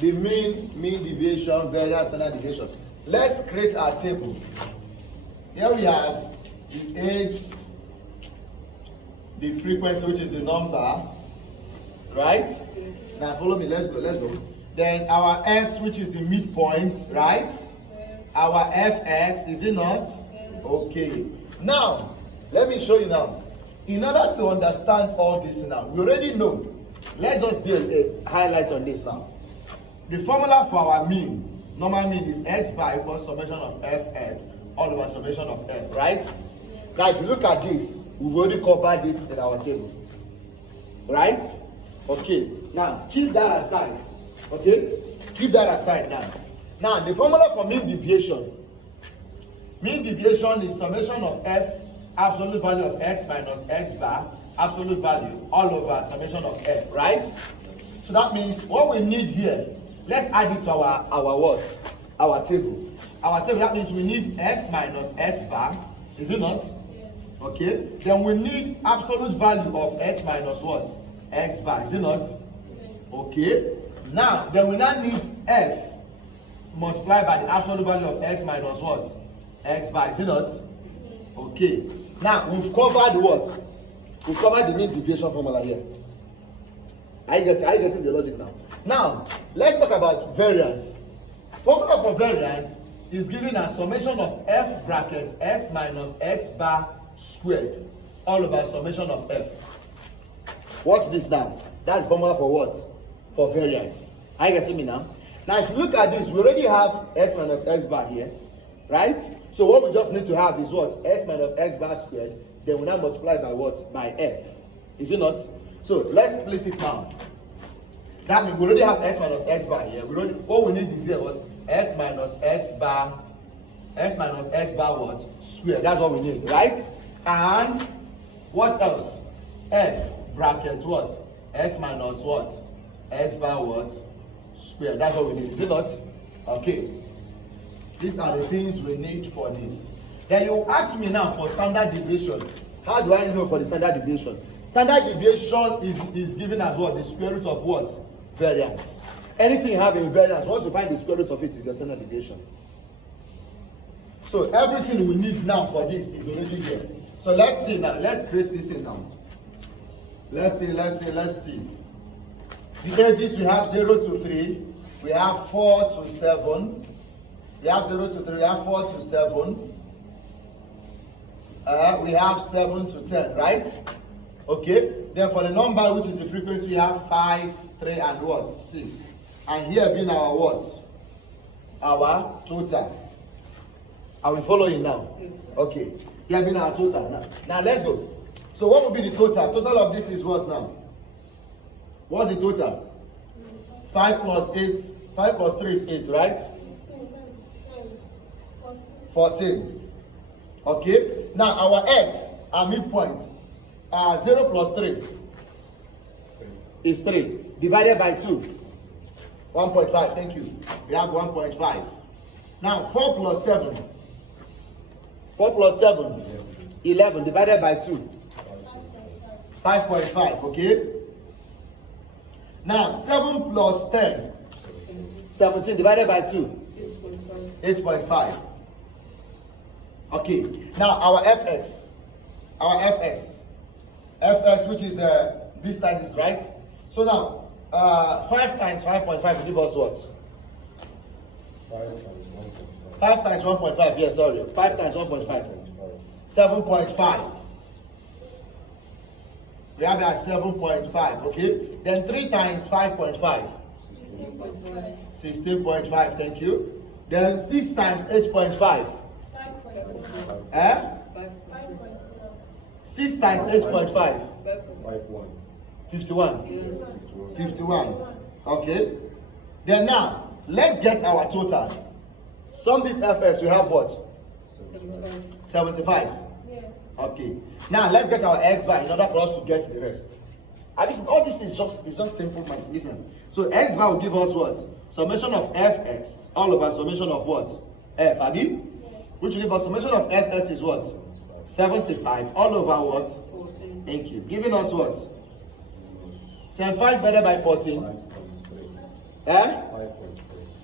the mean deviation, variance, standard deviation. Let's create our table. Here we have the age, the frequency, which is the number, right? Now follow me, let's go. Then our x, which is the midpoint, right? Our fx, is it not? Okay. Now, let me show you now. In order to understand all this now, we already know. Let's just do a highlight on this now. The formula for our mean, normal mean, is x bar equals summation of fx all over summation of f, right? Now, if you look at this, we've already covered it in our table, right? Okay. Now, keep that aside. Okay? Keep that aside now. Now, the formula for mean deviation. Mean deviation is summation of f, absolute value of x minus x bar, absolute value all over summation of f, right? So that means what we need here, let's add it to our what? Our table. Our table, that means we need x minus x bar, is it not? Okay. Then we need absolute value of x minus what? X bar, is it not? Okay. Now, then we now need f multiplied by the absolute value of x minus what? X bar, is it not? Okay. Now, we've covered what? We've covered the mean deviation formula here. Are you getting the logic now? Now, let's talk about variance. Formula for variance is given as summation of f bracket x minus x bar squared all over summation of f. Watch this now. That's formula for what? For variance. Are you getting me now? Now, if you look at this, we already have x minus x bar here, right? So what we just need to have is what? X minus x bar squared. Then we now multiply by what? By f. Is it not? So let's split it now. That means we already have x minus x bar here. What we need is here what? X minus x bar what? Squared. That's what we need, right? And what else? F bracket what? X minus what? X bar what? Squared. That's what we need. Is it not? Okay. These are the things we need for this. Then you ask me now for standard deviation. How do I know for the standard deviation? Standard deviation is given as what? The square root of what? Variance. Anything you have in variance, once you find the square root of it, is your standard deviation. So everything we need now for this is already here. So let's see now. Let's create this thing now. Let's see. The ages we have 0 to 3. We have 4 to 7. We have 0 to 3. We have 4 to 7. We have 7 to 10, right? Okay. Then for the number, which is the frequency, we have 5, 3, and what? 6. And here being our what? Our total. Are we following now? Okay. Here being our total. Now let's go. So what will be the total? Total of this is what now? What's the total? 5 plus 8. 5 plus 3 is 8, right? 14. Okay. Now our x, our midpoint, 0 plus 3 is 3. Divided by 2. 1.5. Thank you. We have 1.5. Now 4 plus 7. 4 plus 7. 11. Divided by 2. 5.5. Okay. Now 7 plus 10. 17 divided by 2. 8.5. Okay. Now our fx. Fx, which is this times is right. So now 5 times 5.5 will give us what? 5 times 1.5. Yeah, sorry. 5 times 1.5. 7.5. We have at 7.5. Okay. Then 3 times 5.5. 16.5. Thank you. Then 6 times 8.5. 6 times 8.5. 51. 51. Okay. Then now, let's get our total. Sum this fx, we have what? 75. Yes. Okay. Now let's get our x bar in order for us to get the rest. All this is just simple math. Listen. So x bar will give us what? Summation of fx all over summation of what? F. Abi? Yes. Which will give us summation of fx is what? 75 all over what? 14. Thank you. Giving us what? 75 divided by 14. Eh?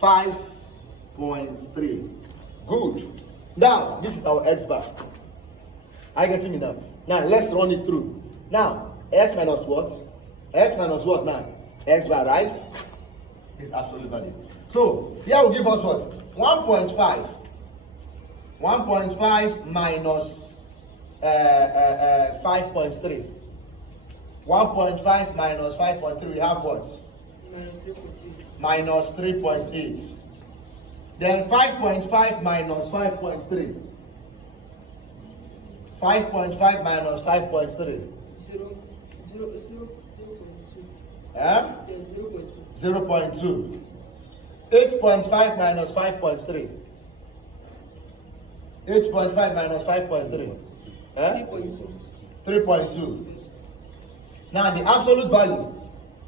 5.3. Good. Now, this is our x bar. Are you getting me now? Now, let's run it through. Now, x minus what? X minus what now? X bar, right? Is absolute value. So, here will give us what? 1.5. 1.5 minus 5.3. 1.5 minus 5.3, we have what? Minus 3.8. Then 5.5 minus 5.3. 5.5 minus 5.3. 0.2. 8.5 minus 5.3. 8.5 minus 5.3. 3.2. Now the absolute value.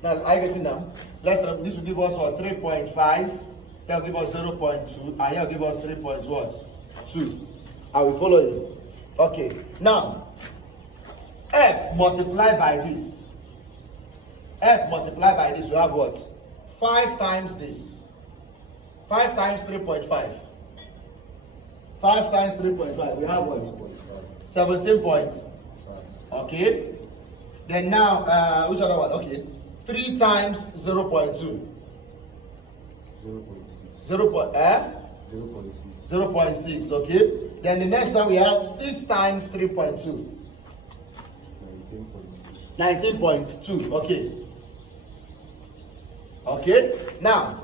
Now I get it now. This will give us what? 3.5. That will give us 0.2. And here will give us 3.2. I will follow you. Okay. Now f multiplied by this. F multiplied by this, we have what? 5 times this. 5 times 3.5. 5 times 3.5, we have what? 17 point. Okay. Then now, which other one? Okay. 3 times 0.2. 0.6. Okay. Then the next one we have 6 times 3.2. 19.2. Okay. Okay. Now,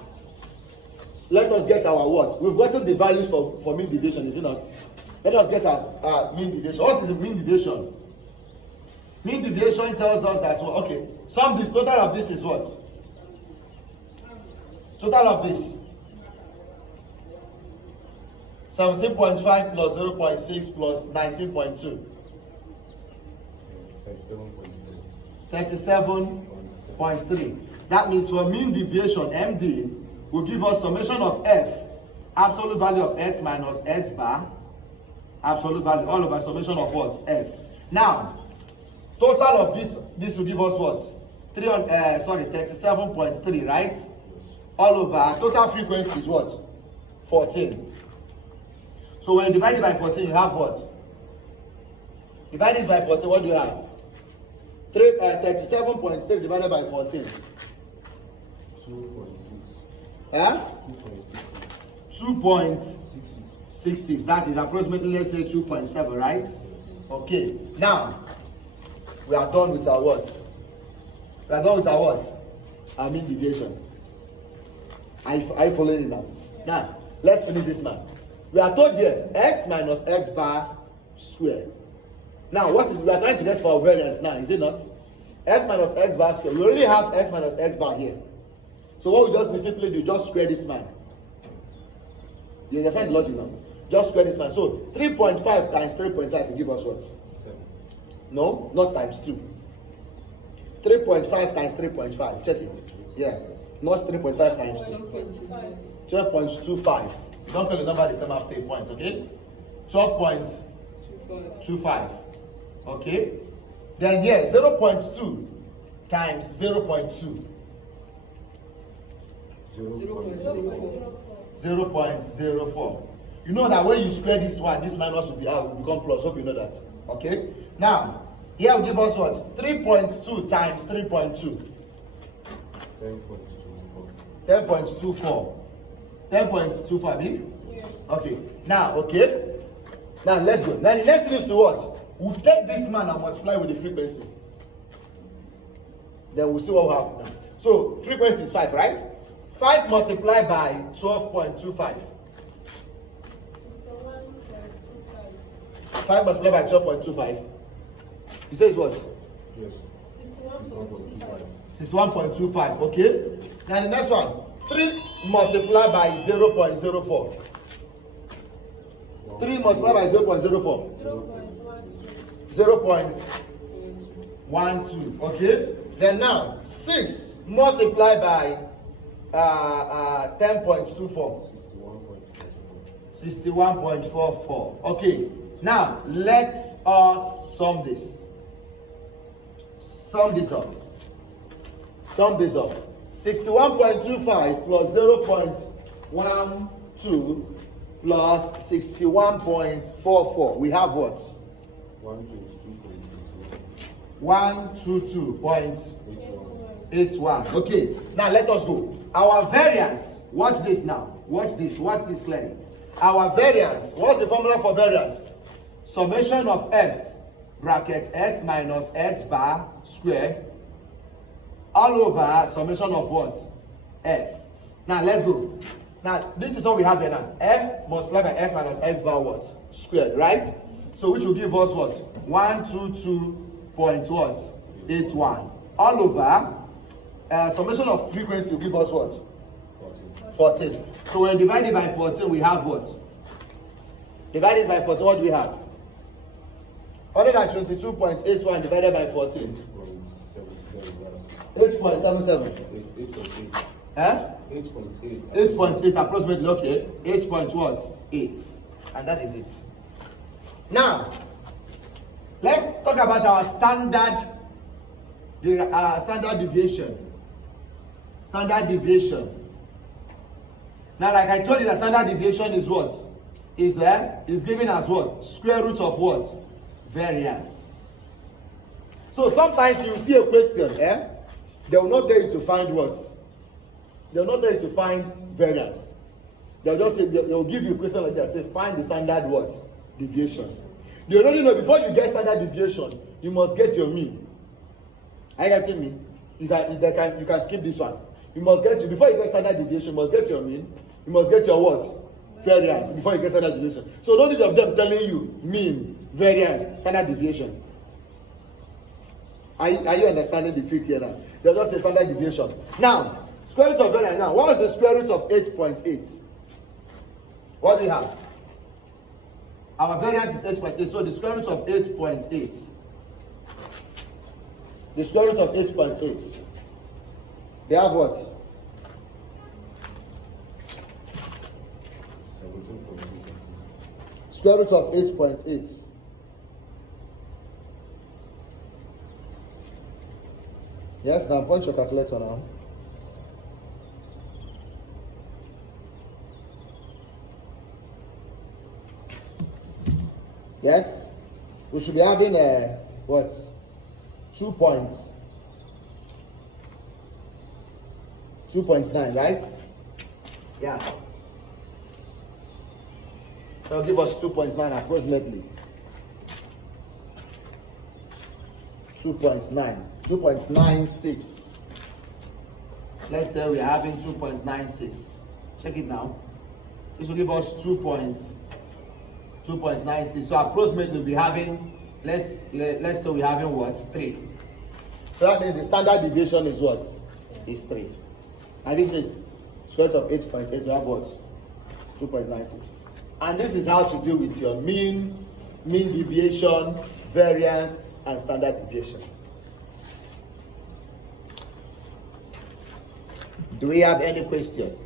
let us get our what? We've gotten the values for mean deviation, is it not? Let us get our mean deviation. What is a mean deviation? Mean deviation tells us that, well, okay, this total of this is what? Total of this. 17.5 plus 0.6 plus 19.2. 37.3. That means for mean deviation, MD will give us summation of f, absolute value of x minus x bar, absolute value, all over summation of what? F. Now, total of this will give us what? 37.3, right? All over, total frequency is what? 14. So when you divide it by 14, you have what? Divide this by 14, what do you have? 37.3 divided by 14. 2.66. That is approximately, let's say, 2.7, right? Okay. Now, we are done with our what? Our mean deviation. Are you following it now? Now, let's finish this man. We are told here, x minus x bar square. Now, we are trying to get for our variance now, is it not? X minus x bar square. We already have x minus x bar here. So what we just basically do, just square this man. You understand the logic now? Just square this man. So 3.5 times 3.5 will give us what? 7. No, not times 2. 3.5 times 3.5. Check it. Yeah. Not 3.5 times 2. 12.25. Don't call the number the same after a point, okay? 12.25. Okay? Then here, 0.2 times 0.2. 0.04. You know that when you square this one, this minus will become plus. Hope you know that. Okay? Now, here will give us what? 3.2 times 3.2. 10.24. 10.25. Yes. Okay. Now, okay. Now let's go. Now the next thing is to what? We'll take this man and multiply with the frequency. Then we'll see what we have now. So frequency is 5, right? 5 multiplied by 12.25. 5 multiplied by 12.25. He says what? Yes. 61.25. Okay. Now the next one. 3 multiplied by 0.04. 3 multiplied by 0.04. 0.12. Okay. Then now 6 multiplied by 10.24. 61.44. Okay. Now let us sum this. Sum this up. 61.25 plus 0.12 plus 61.44. We have what? 122.81. Okay, now let us go. Our variance, watch this now. Watch this clearly. Our variance, what's the formula for variance? Summation of f bracket x minus x bar squared all over summation of what? F. Now let's go. Now this is what we have here now. F multiplied by x minus x bar what? Squared, right? So which will give us what? 122.81 all over summation of frequency will give us what? 14. So when divided by 14, we have what? Divided by 14, what do we have? 122.81 divided by 14. 8.77. 8.8. 8.8 approximately, okay. 8.8. And that is it. Now, let's talk about our standard deviation. Standard deviation. Now, like I told you, the standard deviation is what? Is given as what? Square root of what? Variance. So sometimes you see a question, they will not tell you to find what? They will not tell you to find variance. They'll just say, they'll give you a question like that, say find the standard what? Deviation. They already know before you get standard deviation, you must get your mean. Are you getting me? You can skip this one. You must get before you get standard deviation, you must get your mean. You must get your what? Variance before you get standard deviation. So no need of them telling you mean, variance, standard deviation. Are you understanding the trick here now? They'll just say standard deviation. Now, square root of variance. Now, what is the square root of 8.8? What do we have? Our variance is 8.8. So the square root of 8.8. The square root of 8.8. They have what? 17.8. Square root of 8.8. Yes, now point your calculator now. Yes, we should be having what? 2 points. 2.9, right? Yeah. That'll give us 2.9 approximately. 2.9. 2.96. Let's say we're having 2.96. Check it now. This will give us 2.96. So approximately we'll be having, let's say we're having what? 3. So that means the standard deviation is what? Is 3. And this is square root of 8.8, you have what? 2.96. And this is how to deal with your mean deviation, variance, and standard deviation. Do we have any question?